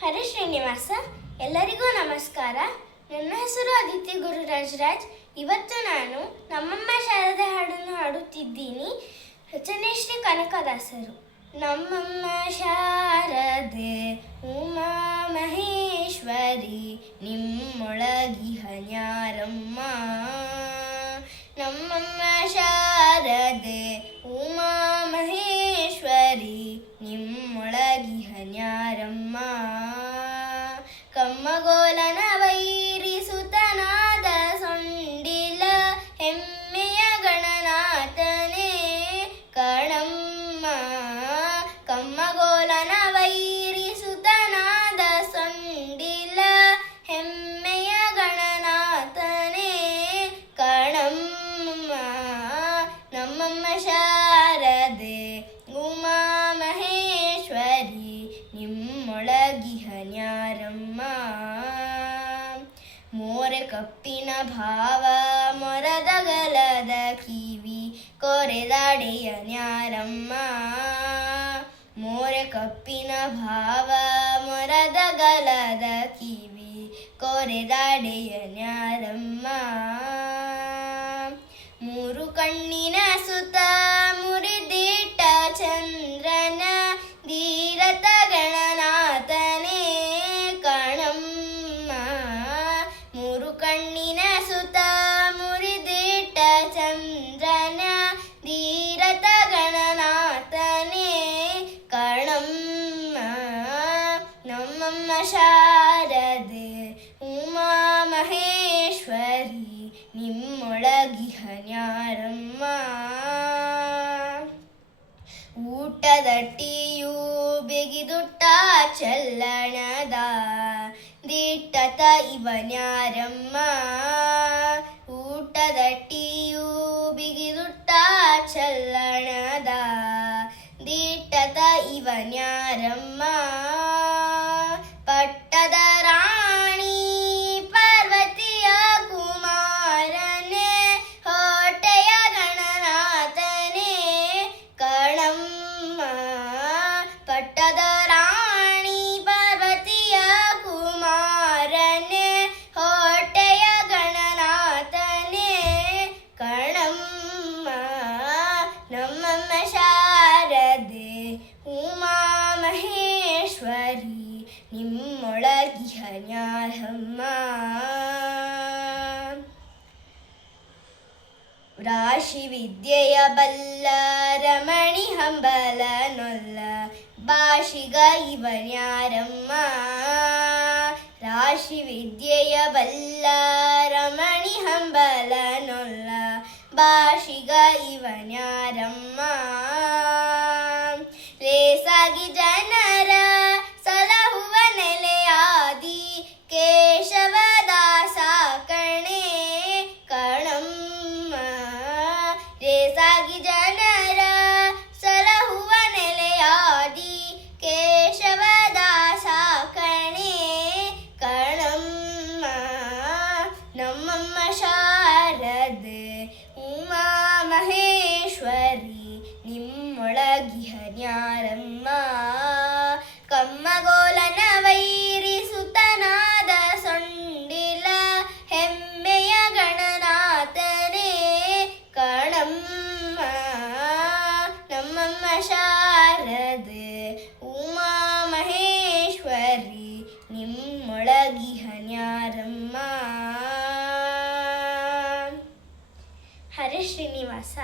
ಹರೇ ಶ್ರೀನಿವಾಸ, ಎಲ್ಲರಿಗೂ ನಮಸ್ಕಾರ. ನನ್ನ ಹೆಸರು ಅದಿತಿ ಗುರುರಾಜ್. ಇವತ್ತು ನಾನು ನಮ್ಮಮ್ಮ ಶಾರದೆ ಹಾಡನ್ನು ಹಾಡುತ್ತಿದ್ದೀನಿ. ರಚನೆ ಶ್ರೀ ಕನಕದಾಸರು. ನಮ್ಮಮ್ಮ ಶಾರದೆ ಉಮಾ ಮಹೇಶ್ವರಿ, ನಿಮ್ಮೊಳಗಿಹ ನ್ಯಾರಮ್ಮ. ನಮ್ಮಮ್ಮ ಶಾರದೆ ಉಮಾ ಮಹೇಶ್ವರಿ, ನಿಮ್ಮೊಳಗಿಹ ನ್ಯಾರಮ್ಮ. ಕಮ್ಮಗೋಲನ ವೈರಿಸುತನಾದ ಸೊಂಡಿಲ ಹೆಮ್ಮೆಯ ಗಣನಾಥನೇ ಕಣಮ್ಮ. ಕಮ್ಮಗೋಲನ ವೈರಿಸುತನಾದ ಸೊಂಡಿಲ ಹೆಮ್ಮೆಯ ಗಣನಾಥನೇ ಕಣಮ್ಮ. ನಮ್ಮಮ್ಮ ಶಾರದೆ ಉಮಾ ಮಹೇಶ್ವರಿ, ನಿಮ್ಮೊಳಗಿಹ ನ್ಯಾರಮ್ಮ. ಮೋರೆ ಕಪ್ಪಿನ ಭಾವ ಮೊರದಗಲದ ಕಿವಿ ಕೊರೆದಾಡೆಯ ನ್ಯಾರಮ್ಮ. ಮೋರೆ ಕಪ್ಪಿನ ಭಾವ ಮೊರದಗಲದ ಕಿವಿ ಕೊರೆದಾಡೆಯ ನ್ಯಾರಮ್ಮ. ಮೂರು ಕಣ್ಣಿನ ಸುತ ಮುರಿದಿಟ್ಟ ಚಂದ್ರನ ಧೀರತ ಗಣನಾಥನೇ ಕಣಮ್ಮ. ಮೂರು ಕಣ್ಣಿನ ಸುತ ಮುರಿದಿಟ್ಟ ಚಂದ್ರನ ಧೀರತ ಗಣನಾಥನೇ ಕಣಮ್ಮ. ನಮ್ಮಮ್ಮ ಶಾರದೆ ಉಮಾ ಮಹೇಶ್ವರಿ, ನಿಮ್ಮೊಳಗಿಹ ನ್ಯಾರಮ್ಮ. ಊಟದಟ್ಟಿಯೂ ಬಿಗಿದುಟ್ಟ ಚಲ್ಲಣದ ದಿಟ್ಟತ ಇವ ನ್ಯಾರಮ್ಮ. ಊಟದಟ್ಟಿಯೂ ಬಿಗಿದುಟ್ಟ ಚಲ್ಲಣದ ದಿಟ್ಟತ ಇವ ನ್ಯಾರಮ್ಮ. ಪಟ್ಟದ ರಾಣಿ ಪಾರ್ವತಿಯ ಕುಮಾರನೇ ಹೊಟ್ಟೆಯ ಗಣನಾಥನೇ ಕಣಮ್ಮ. ಪಟ್ಟದ ರಾಣಿ ಪಾರ್ವತಿಯ ಕುಮಾರನೇ ಹೊಟ್ಟೆಯ ಗಣನಾಥನೇ ಕಣಮ್ಮ. ನಮ್ಮಮ್ಮ ಶಾರದೆ ಉಮಾ ಮಹೇಶ್ವರಿ, ನಿಮ್ಮೊಳಗಿಹ ನ್ಯಾರಮ್ಮ. ರಾಶಿ ವಿದ್ಯೆಯ ಬಲ್ಲ ರಮಣಿ ಹಂಬಲ ನೊಲ್ಲ ಭಾಷಿಗ ಇವ ನ್ಯಾರಮ್ಮ. ರಾಶಿ ವಿದ್ಯೆಯ ಬಲ್ಲ ರಮಣಿ ಹಂಬಲ ನೊಲ್ಲ ಭಾಷಿಗ ಇವ ನ್ಯಾರಮ್ಮ. ಲೇಸಾಗಿ ಜನರ ಸಲಹುವ ನೆಲೆಯಾದಿ ಕೇಶವದಾಸ ಕಣೆ ಕಣಮ್ಮ. ಲೇಸಾಗಿ ಜನರ ಸಲಹುವ ನೆಲೆಯಾದಿ ಕೇಶವದಾಸ ಕಣೆ ಕಣಮ್ಮ. ನಮ್ಮಮ್ಮ ಶಾರದೆ ಉಮಾ ಮಹೇಶ್ವರಿ, ನಿಮ್ಮೊಳಗಿಹ ನ್ಯಾರಮ್ಮ. ಕಮ್ಮಗೋಲನ ವೈರಿಸುತನಾದ ಸೊಂಡಿಲ ಹೆಮ್ಮೆಯ ಗಣನಾಥನೇ ಕಣಮ್ಮ. ನಮ್ಮಮ್ಮ ಶಾರದೆ ಉಮಾ ಮಹೇಶ್ವರಿ, ನಿಮ್ಮೊಳಗಿಹ ನ್ಯಾರಮ್ಮ. ಹರೇ ಶ್ರೀನಿವಾಸ.